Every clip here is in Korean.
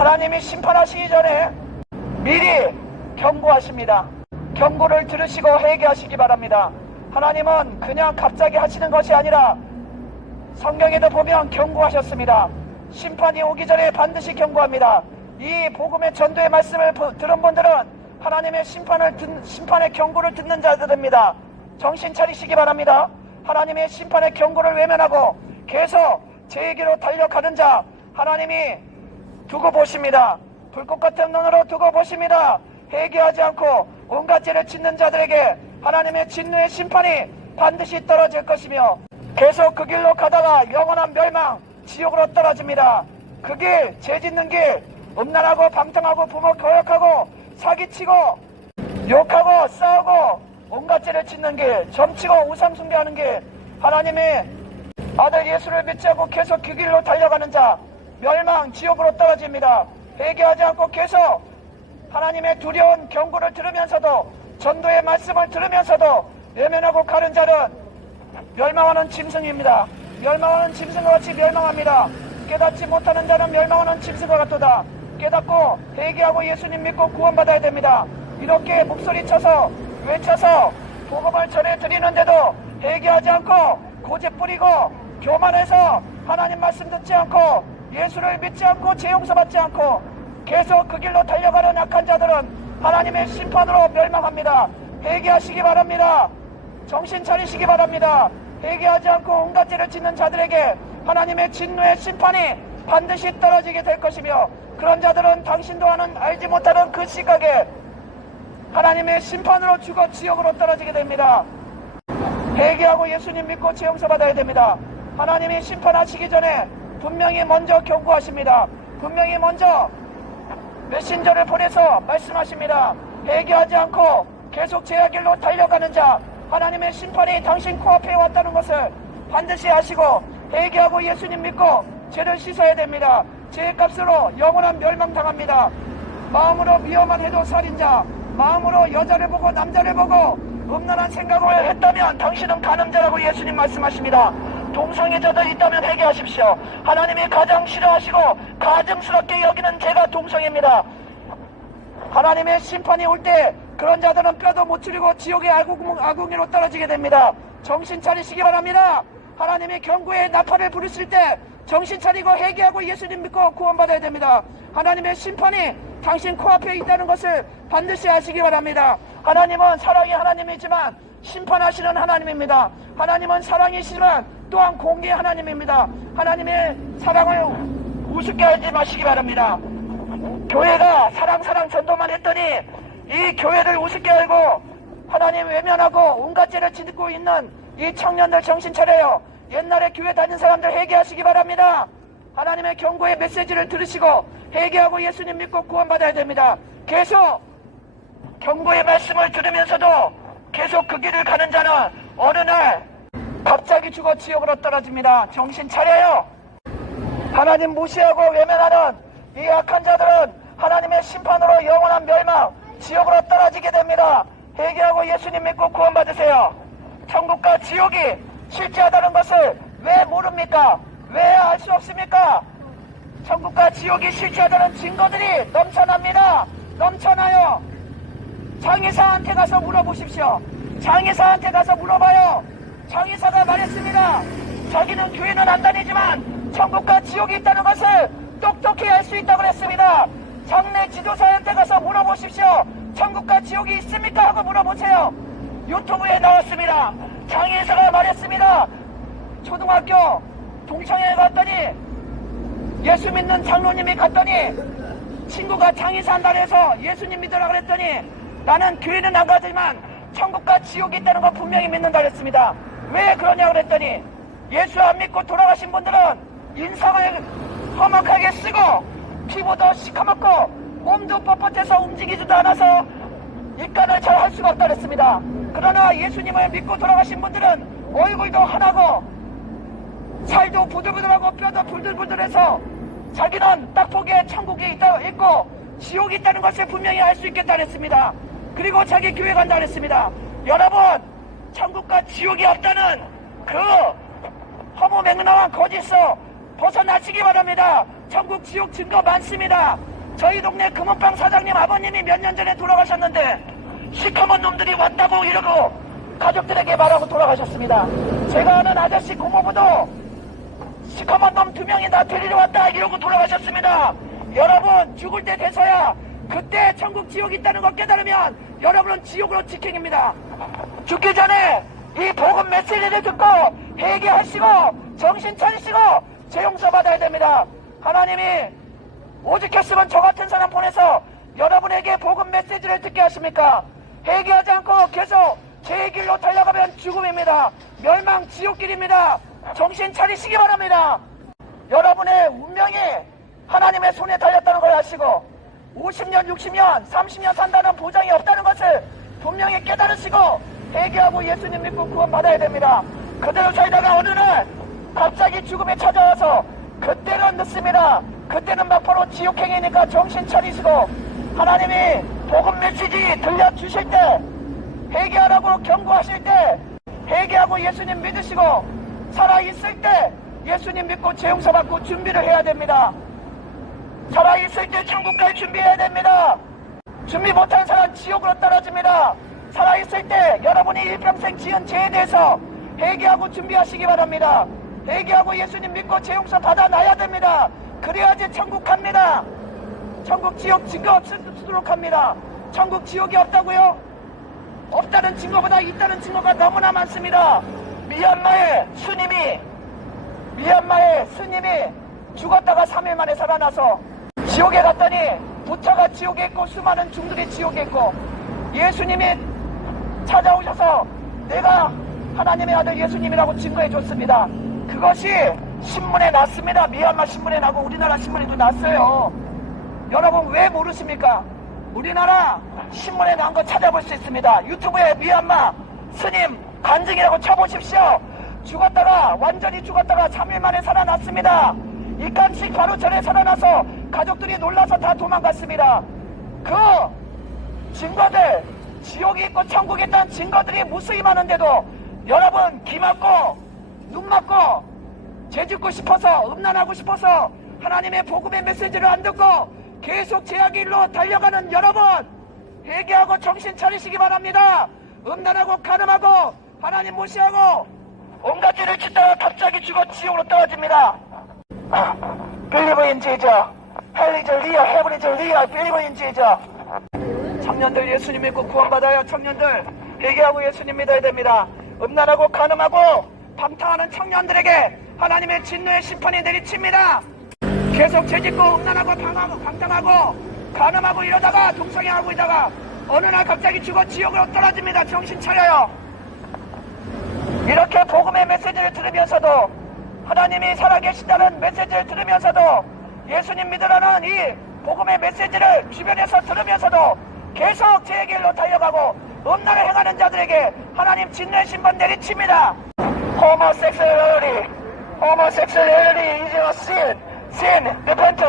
하나님이 심판하시기 전에 미리 경고하십니다. 경고를 들으시고 회개하시기 바랍니다. 하나님은 그냥 갑자기 하시는 것이 아니라 성경에도 보면 경고하셨습니다. 심판이 오기 전에 반드시 경고합니다. 이 복음의 전도의 말씀을 들은 분들은 하나님의 심판의 경고를 듣는 자들입니다. 정신 차리시기 바랍니다. 하나님의 심판의 경고를 외면하고 계속 제에게로 달려가는 자 하나님이 두고 보십니다. 불꽃 같은 눈으로 두고 보십니다. 회개하지 않고 온갖 죄를 짓는 자들에게 하나님의 진노의 심판이 반드시 떨어질 것이며 계속 그 길로 가다가 영원한 멸망 지옥으로 떨어집니다. 그 길, 죄 짓는 길, 음란하고 방탕하고 부모 거역하고 사기치고 욕하고 싸우고 온갖 죄를 짓는 길, 점치고 우상 숭배하는 길, 하나님의 아들 예수를 믿지 않고 계속 그 길로 달려가는 자 멸망 지옥으로 떨어집니다. 회개하지 않고 계속 하나님의 두려운 경고를 들으면서도 전도의 말씀을 들으면서도 외면하고 가는 자는 멸망하는 짐승입니다. 멸망하는 짐승과 같이 멸망합니다. 깨닫지 못하는 자는 멸망하는 짐승과 같도다. 깨닫고 회개하고 예수님 믿고 구원받아야 됩니다. 이렇게 목소리 쳐서 외쳐서 복음을 전해드리는데도 회개하지 않고 고집 부리고 교만해서 하나님 말씀 듣지 않고 예수를 믿지 않고 죄 용서받지 않고 계속 그 길로 달려가는 악한 자들은 하나님의 심판으로 멸망합니다. 회개하시기 바랍니다. 정신 차리시기 바랍니다. 회개하지 않고 온갖 죄를 짓는 자들에게 하나님의 진노의 심판이 반드시 떨어지게 될 것이며 그런 자들은 당신도 알지 못하는 그 시각에 하나님의 심판으로 죽어 지옥으로 떨어지게 됩니다. 회개하고 예수님 믿고 죄 용서받아야 됩니다. 하나님이 심판하시기 전에 분명히 먼저 경고하십니다. 분명히 먼저 메신저를 보내서 말씀하십니다. 회개하지 않고 계속 죄의 길로 달려가는 자 하나님의 심판이 당신 코앞에 왔다는 것을 반드시 아시고 회개하고 예수님 믿고 죄를 씻어야 됩니다. 죄의 값으로 영원한 멸망당합니다. 마음으로 미워만 해도 살인자, 마음으로 여자를 보고 남자를 보고 음란한 생각을 했다면 당신은 간음자라고 예수님 말씀하십니다. 동성애자들 있다면 회개하십시오. 하나님이 가장 싫어하시고 가증스럽게 여기는 죄가 동성애입니다. 하나님의 심판이 올 때 그런 자들은 뼈도 못 추리고 지옥의 아궁이로 떨어지게 됩니다. 정신 차리시기 바랍니다. 하나님의 경고에 나팔을 부르실 때 정신 차리고 회개하고 예수님 믿고 구원받아야 됩니다. 하나님의 심판이 당신 코앞에 있다는 것을 반드시 아시기 바랍니다. 하나님은 사랑의 하나님이지만 심판하시는 하나님입니다. 하나님은 사랑이시지만 또한 공의의 하나님입니다. 하나님의 사랑을 우습게 하지 마시기 바랍니다. 교회가 사랑 전도만 했더니 이 교회를 우습게 알고 하나님 외면하고 온갖 죄를 짓고 있는 이 청년들 정신 차려요. 옛날에 교회 다닌 사람들 회개하시기 바랍니다. 하나님의 경고의 메시지를 들으시고 회개하고 예수님 믿고 구원받아야 됩니다. 계속 경고의 말씀을 들으면서도 계속 그 길을 가는 자는 어느 날 갑자기 죽어 지옥으로 떨어집니다. 정신 차려요. 하나님 무시하고 외면하는 이 악한 자들은 하나님의 심판으로 영원한 멸망 지옥으로 떨어지게 됩니다. 회개하고 예수님 믿고 구원받으세요. 천국과 지옥이 실제하다는 것을 왜 모릅니까? 왜 알 수 없습니까? 천국과 지옥이 실제하다는 증거들이 넘쳐납니다. 넘쳐나요. 장의사한테 가서 물어보십시오. 장의사한테 가서 물어봐요. 장의사가 말했습니다. 자기는 교회는 안 다니지만 천국과 지옥이 있다는 것을 똑똑히 알 수 있다고 했습니다. 장례 지도사한테 가서 물어보십시오. 천국과 지옥이 있습니까? 하고 물어보세요. 유튜브에 나왔습니다. 장의사가 말했습니다. 초등학교 동창회에 갔더니 예수 믿는 장로님이 갔더니 친구가 장의사 한다고 해서 예수님 믿으라 그랬더니 나는 교회는 안 가지만 천국과 지옥이 있다는 거 분명히 믿는다 그랬습니다. 왜 그러냐고 그랬더니 예수 안 믿고 돌아가신 분들은 인상을 험악하게 쓰고 피부도 시커멓고 몸도 뻣뻣해서 움직이지도 않아서 입간을 잘 할 수가 없다 그랬습니다. 그러나 예수님을 믿고 돌아가신 분들은 얼굴도 환하고 살도 부들부들하고 뼈도 불들불들해서 자기는 딱 보기에 천국이 있고 지옥이 있다는 것을 분명히 알 수 있겠다 그랬습니다. 그리고 자기 교회 간다 그랬습니다. 여러분, 천국과 지옥이 없다는 그 허무맹랑한 거짓서 벗어나시기 바랍니다. 천국 지옥 증거 많습니다. 저희 동네 금은방 사장님 아버님이 몇 년 전에 돌아가셨는데 시커먼 놈들이 왔다고 이러고 가족들에게 말하고 돌아가셨습니다. 제가 아는 아저씨 고모부도 시커먼 놈 2명이 나 데리러 왔다 이러고 돌아가셨습니다. 여러분 죽을 때 돼서야 그때 천국 지옥이 있다는 거 깨달으면 여러분은 지옥으로 직행입니다. 죽기 전에 이 복음 메시지를 듣고 회개하시고 정신 차리시고 죄 용서 받아야 됩니다. 하나님이 오직했으면 저 같은 사람 보내서 여러분에게 복음 메시지를 듣게 하십니까? 회개하지 않고 계속 죄의 길로 달려가면 죽음입니다. 멸망 지옥길입니다. 정신 차리시기 바랍니다. 여러분의 운명이 하나님의 손에 달렸다는 걸 아시고 50년, 60년, 30년 산다는 보장이 없다는 것을 분명히 깨달으시고 회개하고 예수님 믿고 구원받아야 됩니다. 그대로 살다가 어느 날 갑자기 죽음이 찾아와서 그때는 늦습니다. 그때는 막바로 지옥행이니까 정신 차리시고 하나님이 복음 메시지 들려주실 때 회개하라고 경고하실 때 회개하고 예수님 믿으시고 살아있을 때 예수님 믿고 죄 용서 받고 준비를 해야 됩니다. 살아있을 때 천국 갈 준비해야 됩니다. 준비 못한 사람 지옥으로 떨어집니다. 살아있을 때 여러분이 일평생 지은 죄에 대해서 회개하고 준비하시기 바랍니다. 회개하고 예수님 믿고 죄 용서 받아놔야 됩니다. 그래야지 천국 갑니다. 천국 지옥 증거 없도록 합니다. 천국 지옥이 없다고요? 없다는 증거보다 있다는 증거가 너무나 많습니다. 미얀마의 스님이 죽었다가 3일 만에 살아나서 지옥에 갔더니 부처가 지옥에 있고 수많은 중들이 지옥에 있고 예수님이 찾아오셔서 내가 하나님의 아들 예수님이라고 증거해 줬습니다. 그것이 신문에 났습니다. 미얀마 신문에 나고 우리나라 신문에도 났어요. 여러분 왜 모르십니까? 우리나라 신문에 난 거 찾아볼 수 있습니다. 유튜브에 미얀마 스님 간증이라고 쳐보십시오. 완전히 죽었다가 3일 만에 살아났습니다. 이칸씩 바로 전에 살아나서 가족들이 놀라서 다 도망갔습니다. 그 증거들, 지옥이 있고 천국이 있다는 증거들이 무수히 많은데도 여러분 귀 막고 눈 막고 죄 짓고 싶어서 음란하고 싶어서 하나님의 복음의 메시지를 안 듣고 계속 죄악의 일로 달려가는 여러분 회개하고 정신 차리시기 바랍니다. 음란하고 간음하고 하나님 무시하고 온갖 죄를 짓다가 갑자기 죽어 지옥으로 떨어집니다. Believe in Jesus. Hell is real, heaven is real. Believe in Jesus. 청년들 예수님 믿고 구원받아요. 청년들 회개하고 예수님 믿어야 됩니다. 음란하고 간음하고 방탕하는 청년들에게 하나님의 진노의 심판이 내리칩니다. 계속 죄짓고 음란하고 방탕하고 간음하고 이러다가 동성애하고 있다가 어느 날 갑자기 죽어 지옥으로 떨어집니다. 정신 차려요. 이렇게 복음의 메시지를 들으면서도 하나님이 살아계신다는 메시지를 들으면서도 예수님 믿으라는 이 복음의 메시지를 주변에서 들으면서도 계속 죄의 길로 달려가고 음란을 행하는 자들에게 하나님 진노의 심판 내리칩니다. Homosexuality is a sin. Sin, repent.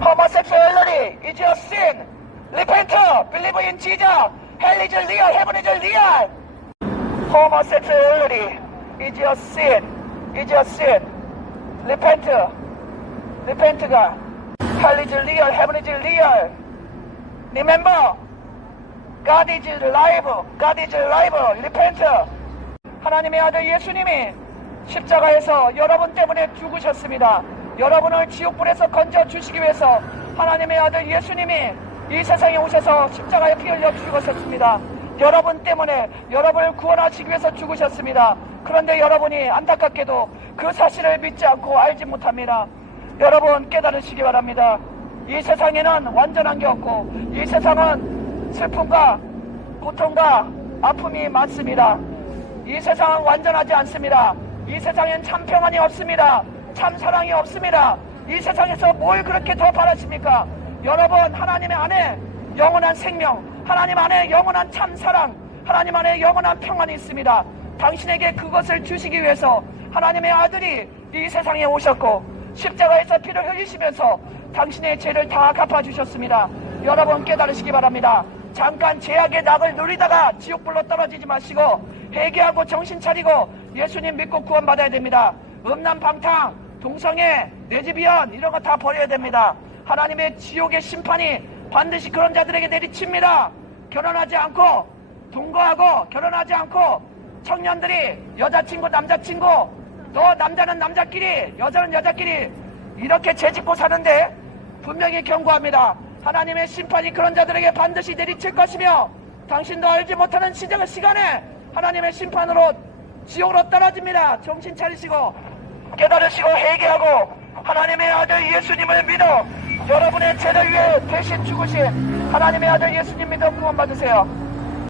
Homosexuality is a sin. Repent. Believe in Jesus. Hell is real, heaven is real. Homosexuality is a sin. Repent. God. Hell is real, heaven is real. Remember, God is alive. Repent. 하나님의 아들 예수님이 십자가에서 여러분 때문에 죽으셨습니다. 여러분을 지옥불에서 건져주시기 위해서 하나님의 아들 예수님이 이 세상에 오셔서 십자가에 피 흘려 죽으셨습니다. 여러분 때문에 여러분을 구원하시기 위해서 죽으셨습니다. 그런데 여러분이 안타깝게도 그 사실을 믿지 않고 알지 못합니다. 여러분 깨달으시기 바랍니다. 이 세상에는 완전한 게 없고 이 세상은 슬픔과 고통과 아픔이 많습니다. 이 세상은 완전하지 않습니다. 이 세상엔 참 평안이 없습니다. 참 사랑이 없습니다. 이 세상에서 뭘 그렇게 더 바라십니까? 여러분 하나님 안에 영원한 생명, 하나님 안에 영원한 참 사랑, 하나님 안에 영원한 평안이 있습니다. 당신에게 그것을 주시기 위해서 하나님의 아들이 이 세상에 오셨고 십자가에서 피를 흘리시면서 당신의 죄를 다 갚아주셨습니다. 여러분 깨달으시기 바랍니다. 잠깐 죄악의 낙을 누리다가 지옥불로 떨어지지 마시고 회개하고 정신 차리고 예수님 믿고 구원받아야 됩니다. 음란 방탕, 동성애, 레즈비언 이런 거 다 버려야 됩니다. 하나님의 지옥의 심판이 반드시 그런 자들에게 내리칩니다. 결혼하지 않고 동거하고 결혼하지 않고 청년들이 여자친구 남자친구 또 남자는 남자끼리 여자는 여자끼리 이렇게 죄짓고 사는데 분명히 경고합니다. 하나님의 심판이 그런 자들에게 반드시 내리칠 것이며 당신도 알지 못하는 시간에 하나님의 심판으로 지옥으로 떨어집니다. 정신 차리시고 깨달으시고 회개하고 하나님의 아들 예수님을 믿어 여러분의 죄를 위해 대신 죽으신 하나님의 아들 예수님 믿어 구원 받으세요.